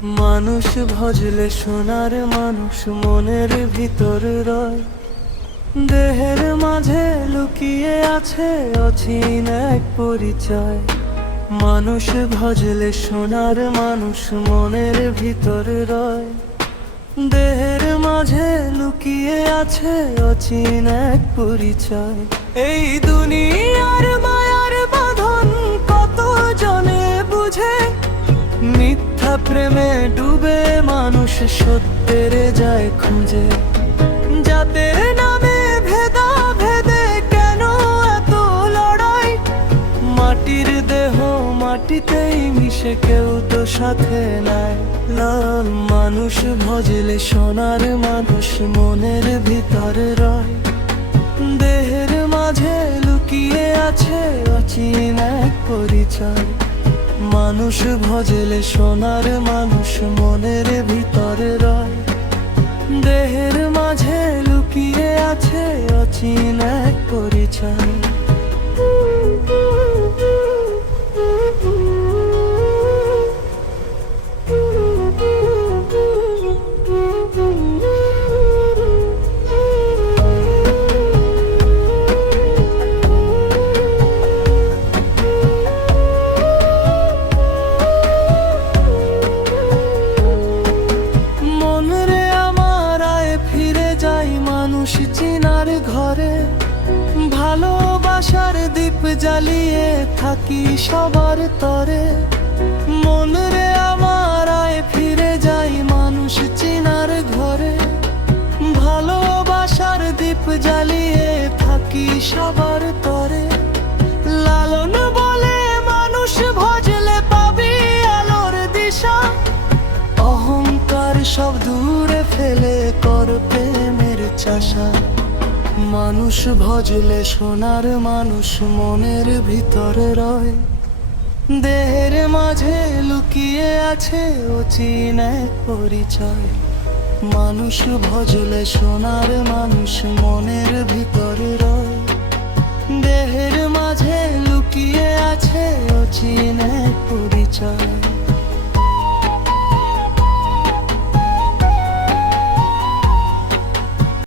মানুষ ভজলে সোনার মানুষ মনের ভিতর রয়, দেহের মাঝে লুকিয়ে আছে অচিন এক পরিচয়। মানুষ ভজলে সোনার মানুষ মনের ভিতর রয়, দেহের মাঝে লুকিয়ে আছে অচিন এক পরিচয়। এই দুনিয়ার মায়ার বাঁধন কত জনে বুঝে, মিথ্যা প্রেমে ডুবে মানুষ সত্যের যায় খুঁজে। জাতের নামে ভেদা ভেদে কেন এত লড়াই, মাটির দেহ মাটিতেই মিশে কেউ তো সাথে নাই। লাল মানুষ ভজলে সোনার মানুষ মনের ভিতরে রয়, দেহের মাঝে লুকিয়ে আছে অচিন এক পরিচয়। মানুষ ভজলে সোনার মানুষ মনের ভিতরে রয়, দেহের মাঝে লুকিয়ে আছে অচিন এক পরিচয়। মানুষ চিনার ঘরে ভালোবাসার দীপ জ্বালিয়ে থাকি সবার তরে। মন রে আমার আয় ফিরে যাই মানুষ চিনার ঘরে, ভালোবাসার দীপ জ্বালিয়ে থাকি সবার তরে। লালন বলে মানুষ ভজলে পাবি আলোর দিশা, অহংকার সব দূরে ফেলে কর প্রেমের চাষা। মানুষ ভজলে সোনার মানুষ মনের ভিতরে রয়, দেহের মাঝে লুকিয়ে আছে অচিন এক পরিচয়। মানুষ ভজলে সোনার মানুষ মনের ভিতরে রয়, দেহের মাঝে লুকিয়ে আছে